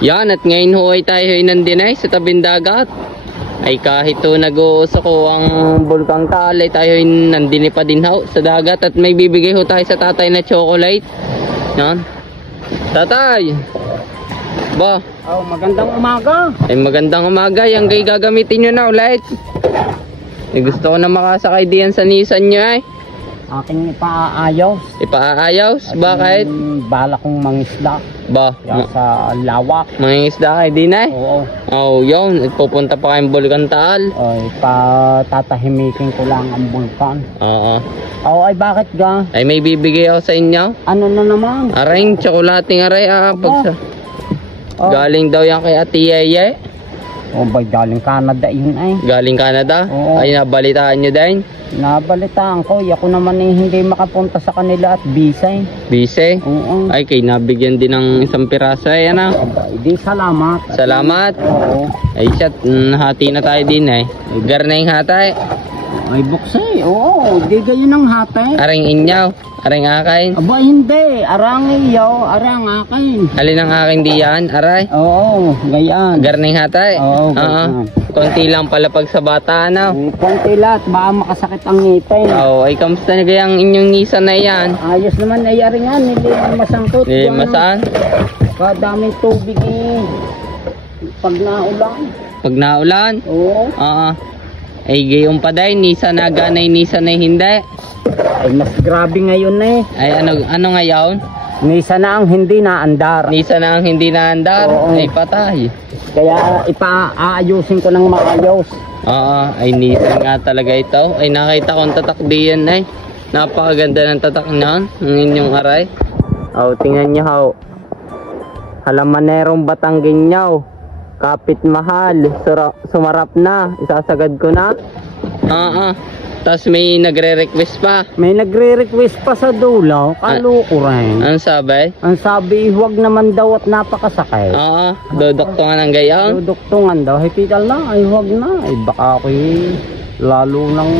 Yan, at ngayon ho ay tayo ay nandun ay sa tabing dagat. Ay kahit to nag-uusok ko ang Bulkang Taal ay tayo ay nandun pa din ho sa dagat. At may bibigay ho tayo sa tatay na chocolate. Yan. Tatay! Ba? Oh, magandang umaga. Ay magandang umaga. Yang gay gagamitin nyo na ulit. Ay, gusto ko na makasakay diyan sa Nissan nyo ay. Aking ipaayos. Ipaayos? Bakit? Bala kong mangisda. Ba? Yan sa lawak. Mangingisda kayo din ay? Oo. Oh, yun. Pupunta pa kayong Bulkang Taal. Ay, patatahimikin ko lang ang bulkan. Oo. Oo, ay bakit ga? Ay may bibigay ako sa inyo. Ano na naman? Aring, tsokolating aray. Galing daw yan kay Ate Yeye. Oh, bay galing Canada yun ay. Galing Canada? Oo. Ay nabalitaan nyo din? Nabalitaan ko, ako naman eh, hindi makapunta sa kanila at bisay. Busy? Oo. Ay kay nabigyan din ng isang piraso ay ano. Hindi, salamat. Salamat. Oo. Ay shit, hati na tayo din ay. Gar na yung hatay. Ay buksay, oo, di ganyan ang hati. Aring inyaw. Aring akain. Aba hindi, arang iyo, arang akin. Alin ang aking diyan? Aray. Oo, ganyan. Gar na yung hatay. Oo, ganyan. Konti lang pala pag sa bata ano. Konti lahat, baka makasakit ang ngipin. Oo, ay kamusta na kayang inyong Nissan na yan? Ayos naman ay ari nga, hindi masangkot. Masaan? Kadaming tubig eh. Pag naulan. Pag naulan? Oo. Oo. Ay gayon pa dahil, Nissan na ganay, Nissan na hindi. Ay mas grabe ngayon eh. Ay ano ngayon? Nisa na ang hindi naandar. Nissan na ang hindi naandar. Oo. Ay patay. Kaya ipaayusin ko ng maayos. Oo, ay Nissan nga talaga ito. Ay nakita kong tatak diyan ay. Napakaganda ng tatak niyan, ng inyong aray. Oh, tingnan niyo ho. Halamanerong Batanggenyaw. Kapit mahal, sumarap na, isasagad ko na. Tapos may nagre-request pa. May nagre-request pa sa dulo, kaluko rin. Ano sabi? Ang sabi, huwag naman daw at napakasakit. Oo, dodoktongan ng gayon. Duduktungan daw, hospital na, ay huwag na. Ay baka ako'y lalo nang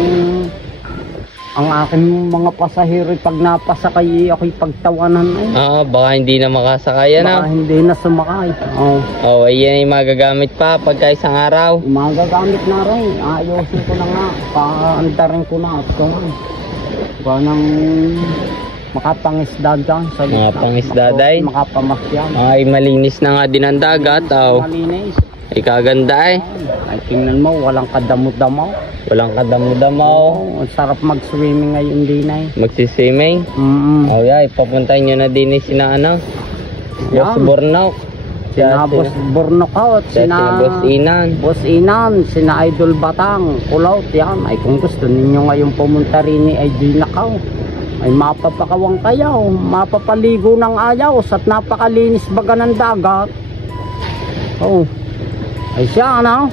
ang aking mga pasahero pag napasakay ako'y pagtawanan ay. Oo, baka hindi na makasakay na. Baka hindi na sumakay. Oo. Oh, ayan ay magagamit pa pagka isang araw. Magagamit na rin. Ayusin ko na nga. Paandarin ko na. Ito nga. Baka nang makapangisda dyan. Makapangisda dahil? Makapamasyan. Ay malinis na nga din ang dagat. Oh. Malinis. Ay kaganda eh. Ay tingnan mo, walang kadamo-damo. Walang kadamo-damo. Oo, ang sarap mag-swimming ngayon din ay. Magsiswimming. Oh yeah, papuntahin nyo na din eh sina ano. Boss Bornok. Sina Boss Bornok out. Sina Boss Inan. Boss Inan, sina Idol Batang, Kulaut yan. Ay kung gusto ninyo ngayon pumunta rin ni Idol Nakaw, ay mapapakawang kayo, mapapaligo ng ayos at napakalinis baga ng dagat. Oh. Ay siya ano?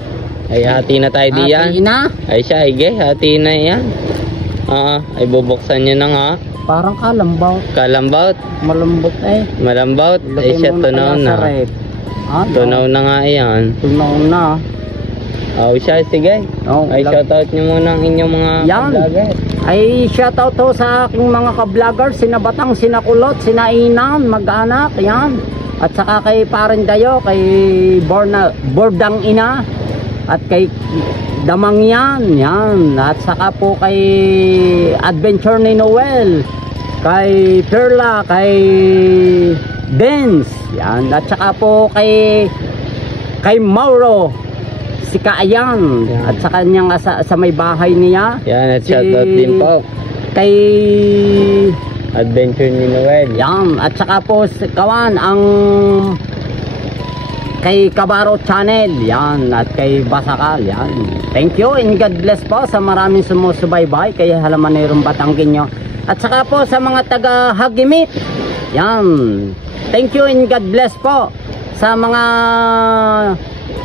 Ay hati na tayo diyan. Hati na? Ay siya, ige, hati na yan. Ay bubuksan nyo na nga. Parang kalambaw. Kalambaut. Malambot eh. Malambot. Ay siya, tunaw na. Tunaw na nga yan. Tunaw na. Oh siya, sige. Ay shoutout nyo muna ang inyong mga vlogger. Ay shoutout to sa aking mga ka-vlogger. Sina Batang, sina Kulot, sina Inan, mag-anak. Yan. At saka kay Parindayo, kay Bordang Ina, at kay Damang yan. At saka po kay Adventure ni Noel, kay Perla, kay Benz, yan. At saka po kay Mauro, si Kaayan, at sa kanyang sa may bahay niya. Yan, at shoutout din po kay Adventure ni Noel. Yan, at saka po kawan ang kay Kabaro Channel, yan, at kay Basakal, yan. Thank you and God bless po sa maraming sumusubaybay kay Halamanerong Batanggenyaw. At saka po sa mga taga Hagimit, yan. Thank you and God bless po sa mga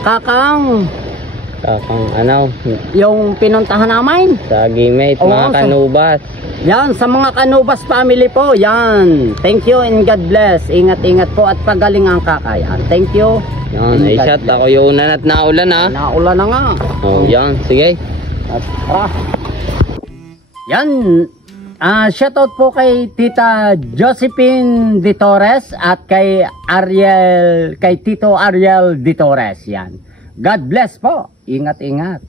kakang ano, yung pinuntahan namin sa Hagimit, mga kanubas. Yan, sa mga Kanubas family po, yan. Thank you and God bless. Ingat-ingat po at pagaling ang kakayan. Thank you. Yan, ay shot. Ako yung unan at naulan ha. Naulan na nga. Oh, yan. Sige. At, yan. Shoutout po kay Tita Josephine De Torres at kay Tito Ariel De Torres. Yan. God bless po. Ingat-ingat.